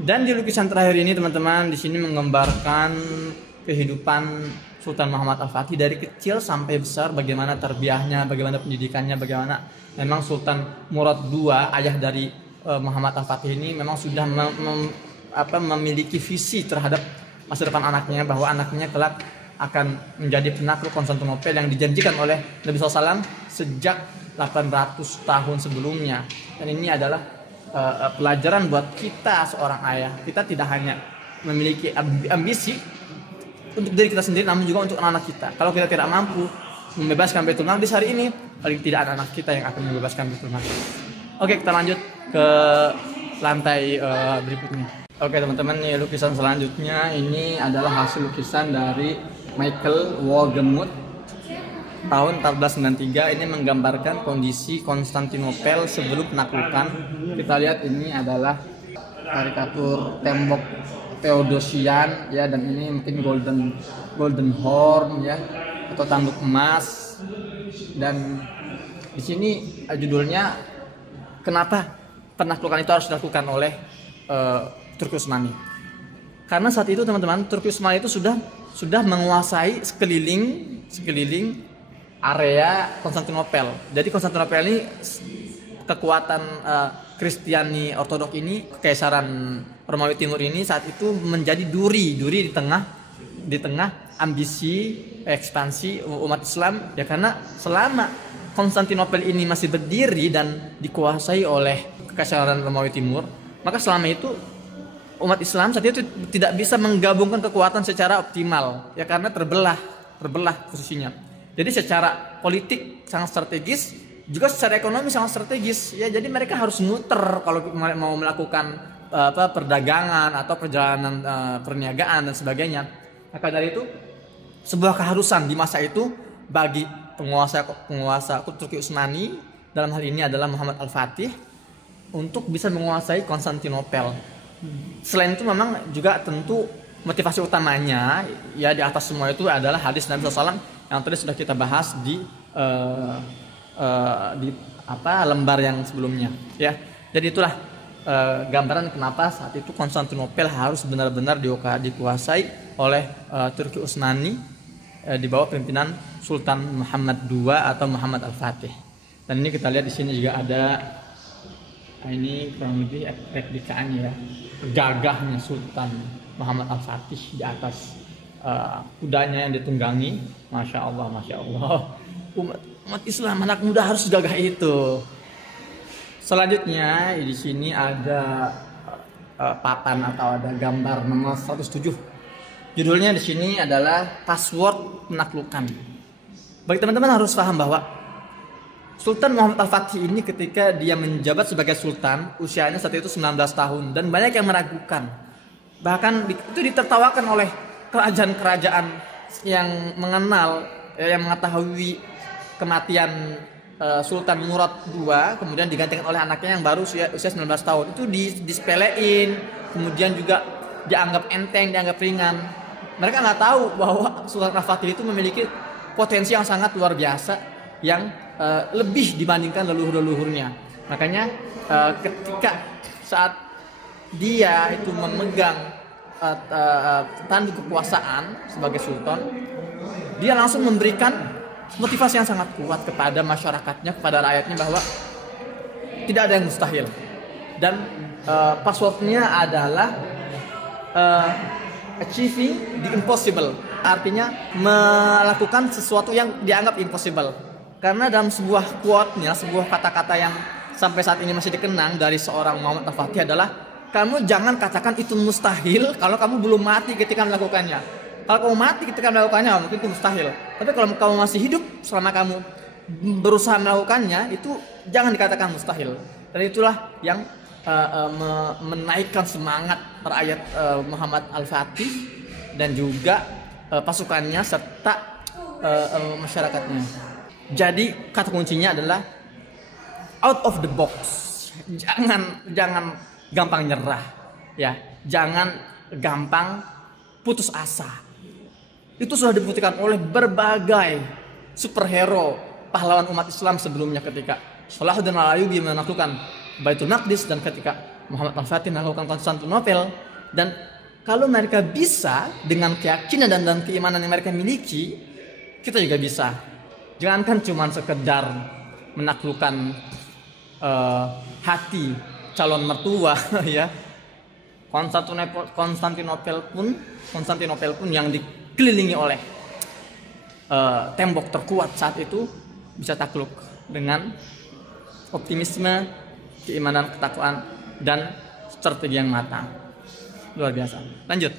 Dan di lukisan terakhir ini teman-teman, di sini menggambarkan kehidupan Sultan Muhammad Al-Fatih dari kecil sampai besar, bagaimana tarbiyahnya, bagaimana pendidikannya, bagaimana memang Sultan Murad II, ayah dari Muhammad Al-Fatih ini memang sudah memiliki visi terhadap masa depan anaknya, bahwa anaknya kelak akan menjadi penakluk Konstantinopel yang dijanjikan oleh Nabi SAW sejak 800 tahun sebelumnya. Dan ini adalah pelajaran buat kita seorang ayah. Kita tidak hanya memiliki ambisi untuk diri kita sendiri, namun juga untuk anak-anak kita. Kalau kita tidak mampu membebaskan Baitul Maqdis hari ini, paling tidak anak-anak kita yang akan membebaskan Baitul Maqdis. Oke, kita lanjut ke lantai berikutnya. Oke teman-teman, nih lukisan selanjutnya ini adalah hasil lukisan dari Michael Wohlgemuth tahun 1493. Ini menggambarkan kondisi Konstantinopel sebelum penaklukan. Kita lihat ini adalah karikatur tembok Theodosian ya, dan ini mungkin golden horn ya, atau tanduk emas. Dan di sini judulnya kenapa penaklukan itu harus dilakukan oleh Turki Utsmani. Karena saat itu teman-teman, Turki Utsmani itu sudah menguasai sekeliling area Konstantinopel. Jadi Konstantinopel ini kekuatan Kristiani Ortodok ini, Kekaisaran Romawi Timur ini saat itu menjadi duri di tengah ambisi ekspansi umat Islam ya, karena selama Konstantinopel ini masih berdiri dan dikuasai oleh Kekaisaran Romawi Timur, maka selama itu umat Islam saat itu tidak bisa menggabungkan kekuatan secara optimal ya, karena terbelah posisinya. Jadi secara politik sangat strategis, juga secara ekonomi sangat strategis ya. Jadi mereka harus muter kalau mau melakukan perdagangan atau perjalanan perniagaan dan sebagainya. Maka dari itu sebuah keharusan di masa itu bagi penguasa Turki Utsmani, dalam hal ini adalah Muhammad Al-Fatih, untuk bisa menguasai Konstantinopel. Selain itu memang juga tentu motivasi utamanya ya di atas semua itu adalah hadis Nabi SAW yang tadi sudah kita bahas di lembar yang sebelumnya ya. Jadi itulah gambaran kenapa saat itu Konstantinopel harus benar-benar dikuasai oleh Turki Utsmani di bawah pimpinan Sultan Muhammad II atau Muhammad Al-Fatih. Dan ini kita lihat di sini juga ada, ini kurang lebih replikaannya ya, gagahnya Sultan Muhammad Al-Fatih di atas kudanya yang ditunggangi. Masya Allah, umat Islam anak muda harus gagah itu. Selanjutnya di sini ada papan atau ada gambar nomor 107. Judulnya di sini adalah password penaklukan. Bagi teman-teman harus paham bahwa Sultan Muhammad Al-Fatih ini ketika dia menjabat sebagai sultan, usianya saat itu 19 tahun dan banyak yang meragukan. Bahkan itu ditertawakan oleh kerajaan-kerajaan yang yang mengetahui kematian Sultan Murad II, kemudian digantikan oleh anaknya yang baru usia 19 tahun. Itu disepelein, kemudian juga dianggap enteng, dianggap ringan. Mereka nggak tahu bahwa Sultan Al-Fatih itu memiliki potensi yang sangat luar biasa, yang lebih dibandingkan leluhur-leluhurnya. Makanya ketika saat dia itu memegang tanduk kekuasaan sebagai sultan, dia langsung memberikan motivasi yang sangat kuat kepada masyarakatnya, kepada rakyatnya, bahwa tidak ada yang mustahil. Dan passwordnya adalah achieving the impossible, artinya melakukan sesuatu yang dianggap impossible. Karena dalam sebuah quote-nya, sebuah kata-kata yang sampai saat ini masih dikenang dari seorang Muhammad Al-Fatih adalah, kamu jangan katakan itu mustahil kalau kamu belum mati ketika melakukannya. Kalau kamu mati ketika melakukannya, mungkin itu mustahil. Tapi kalau kamu masih hidup selama kamu berusaha melakukannya, itu jangan dikatakan mustahil. Dan itulah yang menaikkan semangat rakyat Muhammad Al-Fatih dan juga pasukannya serta masyarakatnya. Jadi kata kuncinya adalah out of the box. Jangan gampang nyerah ya. Jangan gampang putus asa. Itu sudah dibuktikan oleh berbagai superhero pahlawan umat Islam sebelumnya, ketika Salahuddin Al-Ayyubi menaklukkan Baitul Maqdis dan ketika Muhammad Al-Fatih menaklukkan Konstantinopel. Dan kalau mereka bisa dengan keyakinan dan keimanan yang mereka miliki, kita juga bisa. Jangankan cuma sekedar menaklukkan hati calon mertua ya. Konstantinopel pun yang dikelilingi oleh tembok terkuat saat itu bisa takluk dengan optimisme, keimanan, ketakwaan, dan strategi yang matang. Luar biasa. Lanjut.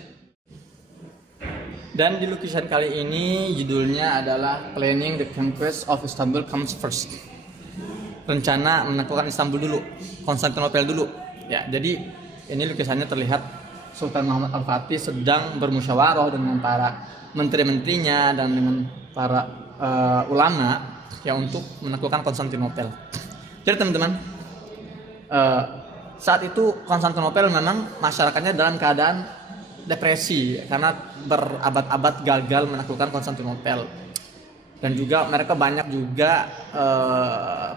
Dan di lukisan kali ini judulnya adalah Planning the Conquest of Istanbul Comes First. Rencana menaklukkan Istanbul dulu, Konstantinopel dulu. Ya, jadi ini lukisannya terlihat Sultan Muhammad Al-Fatih sedang bermusyawarah dengan para menteri-menterinya dan dengan para ulama ya untuk menaklukkan Konstantinopel. Jadi teman-teman, saat itu Konstantinopel memang masyarakatnya dalam keadaan depresi karena berabad-abad gagal menaklukkan Konstantinopel, dan juga mereka banyak juga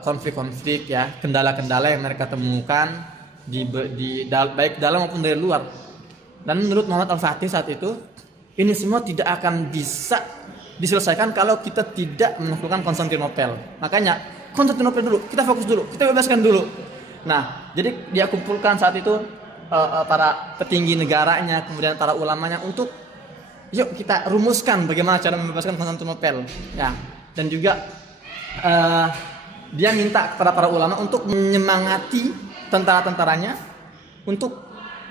konflik-konflik ya, kendala-kendala yang mereka temukan baik dalam maupun dari luar. Dan menurut Muhammad Al-Fatih saat itu, ini semua tidak akan bisa diselesaikan kalau kita tidak menaklukkan Konstantinopel. Makanya Konstantinopel dulu, kita fokus dulu, kita bebaskan dulu. Nah, jadi dia kumpulkan saat itu para petinggi negaranya, kemudian para ulamanya untuk yuk kita rumuskan bagaimana cara membebaskan Konstantinopel. Ya, dan juga dia minta kepada para ulama untuk menyemangati tentara-tentaranya untuk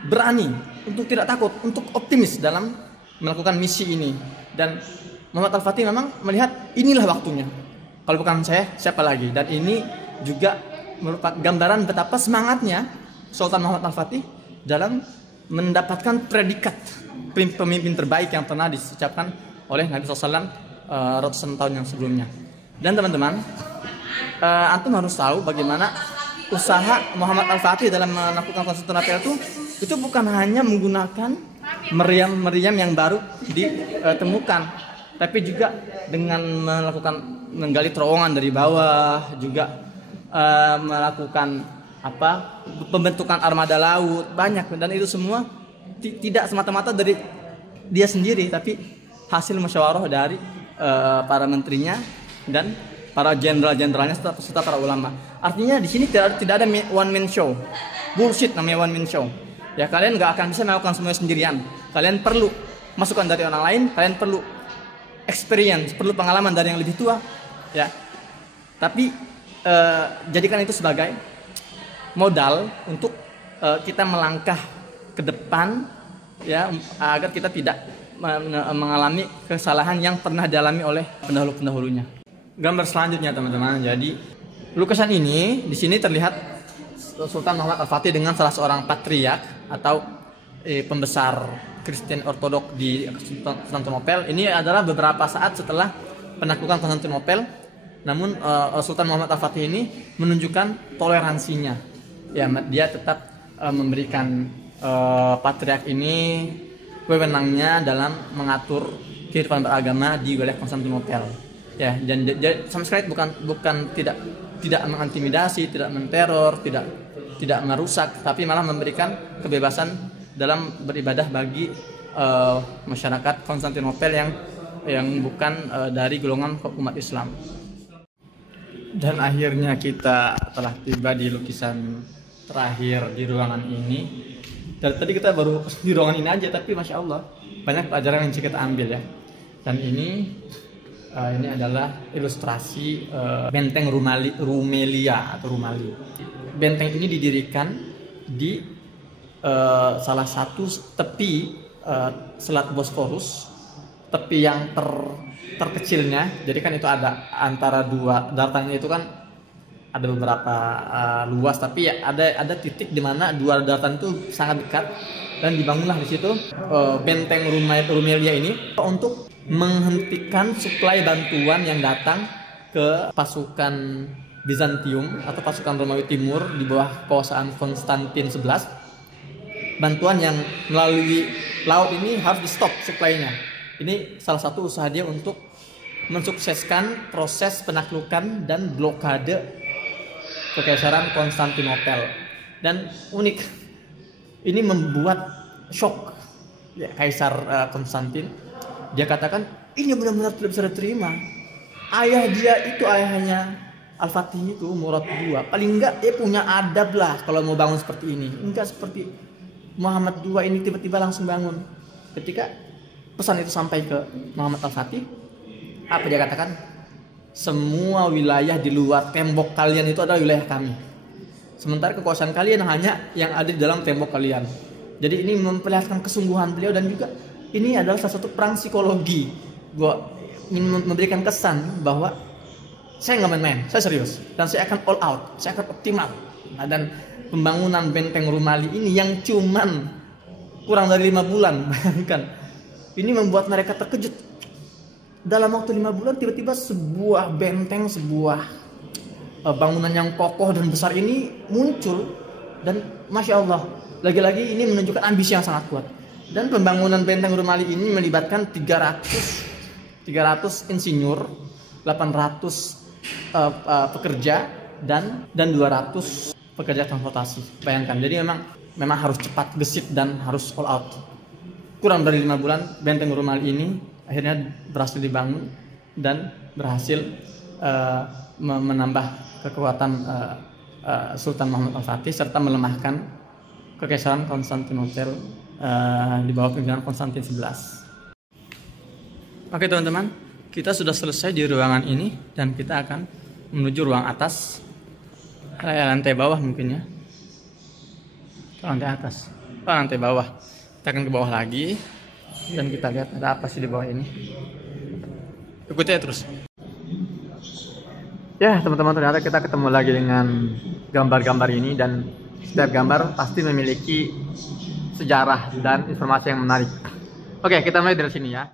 berani, untuk tidak takut, untuk optimis dalam melakukan misi ini. Dan Muhammad Al-Fatih memang melihat inilah waktunya. Kalau bukan saya, siapa lagi? Dan ini juga merupakan gambaran betapa semangatnya Sultan Muhammad Al-Fatih dalam mendapatkan predikat pemimpin terbaik yang pernah diucapkan oleh Nabi SAW ratusan tahun yang sebelumnya. Dan teman-teman, antum harus tahu bagaimana usaha Muhammad Al-Fatih dalam melakukan Konstantinopel itu bukan hanya menggunakan meriam-meriam yang baru ditemukan, tapi juga dengan menggali terowongan dari bawah, juga melakukan pembentukan armada laut banyak. Dan itu semua tidak semata-mata dari dia sendiri, tapi hasil musyawarah dari para menterinya dan para jenderal-jenderalnya serta para ulama. Artinya di sini tidak ada one man show. Bullshit namanya one man show. Ya, kalian nggak akan bisa melakukan semuanya sendirian. Kalian perlu masukan dari orang lain, kalian perlu experience, perlu pengalaman dari yang lebih tua. Ya. Tapi jadikan itu sebagai modal untuk kita melangkah ke depan ya, agar kita tidak mengalami kesalahan yang pernah dialami oleh pendahulu-pendahulunya. Gambar selanjutnya teman-teman. Jadi lukisan ini di sini terlihat Sultan Muhammad Al-Fatih dengan salah seorang patriark atau pembesar Kristen Ortodok di Konstantinopel. Ini adalah beberapa saat setelah penaklukan Konstantinopel. Namun Sultan Muhammad Al-Fatih ini menunjukkan toleransinya. Ya, dia tetap memberikan patriark ini wewenangnya dalam mengatur kehidupan beragama di wilayah Konstantinopel. Ya, dan sama sekali bukan tidak mengintimidasi, tidak menteror, tidak merusak, tapi malah memberikan kebebasan dalam beribadah bagi masyarakat Konstantinopel yang bukan dari golongan umat Islam. Dan akhirnya kita telah tiba di lukisan terakhir di ruangan ini. Dari tadi kita baru di ruangan ini aja, tapi masya Allah banyak pelajaran yang bisa kita ambil ya. Dan ini adalah ilustrasi benteng Rumelia atau Rumali. Benteng ini didirikan di salah satu tepi Selat Bosporus, tepi yang terkecilnya. Jadi kan itu ada antara dua daratan itu kan ada beberapa luas, tapi ya ada titik di mana dua daratan itu sangat dekat, dan dibangunlah di situ benteng Rumelia ini untuk menghentikan suplai bantuan yang datang ke pasukan Bizantium atau pasukan Romawi Timur di bawah kekuasaan Konstantin 11. Bantuan yang melalui laut ini harus di stop suplainya. Ini salah satu usaha dia untuk mensukseskan proses penaklukan dan blokade Kekaisaran Konstantinopel. Dan unik, Ini membuat shock ya, Kaisar Konstantin. Dia katakan ini benar-benar tidak bisa diterima. Ayah dia itu, ayahnya Al-Fatih itu Murad II, paling enggak dia punya adab lah kalau mau bangun seperti ini. Enggak seperti Muhammad II ini tiba-tiba langsung bangun. Ketika pesan itu sampai ke Muhammad Al-Fatih, apa dia katakan? Semua wilayah di luar tembok kalian itu adalah wilayah kami. Sementara kekuasaan kalian hanya yang ada di dalam tembok kalian. Jadi ini memperlihatkan kesungguhan beliau, dan juga ini adalah salah satu perang psikologi. Gua ingin memberikan kesan bahwa saya nggak main-main, saya serius, dan saya akan all out, saya akan optimal. Nah, dan pembangunan benteng Rumali ini yang cuman kurang dari 5 bulan, bayangkan, ini membuat mereka terkejut. Dalam waktu 5 bulan tiba-tiba sebuah benteng, sebuah bangunan yang kokoh dan besar ini muncul, dan Masya Allah, lagi-lagi ini menunjukkan ambisi yang sangat kuat. Dan pembangunan benteng Rumali ini melibatkan 300 insinyur, 800 pekerja, dan 200 pekerja transportasi. Bayangkan, jadi memang harus cepat, gesit, dan harus all out. Kurang dari 5 bulan benteng Rumali ini akhirnya berhasil dibangun dan berhasil menambah kekuatan Sultan Muhammad Al-Fatih serta melemahkan Kekaisaran Konstantinopel di bawah pimpinan Konstantin 11. Oke teman-teman, kita sudah selesai di ruangan ini dan kita akan menuju ruang atas, lantai bawah mungkin ya, lantai atas, lantai bawah. Kita akan ke bawah lagi dan kita lihat ada apa sih di bawah ini. Ikuti ya terus. Ya teman-teman, ternyata kita ketemu lagi dengan gambar-gambar ini, dan setiap gambar pasti memiliki sejarah dan informasi yang menarik. Oke, kita mulai dari sini ya.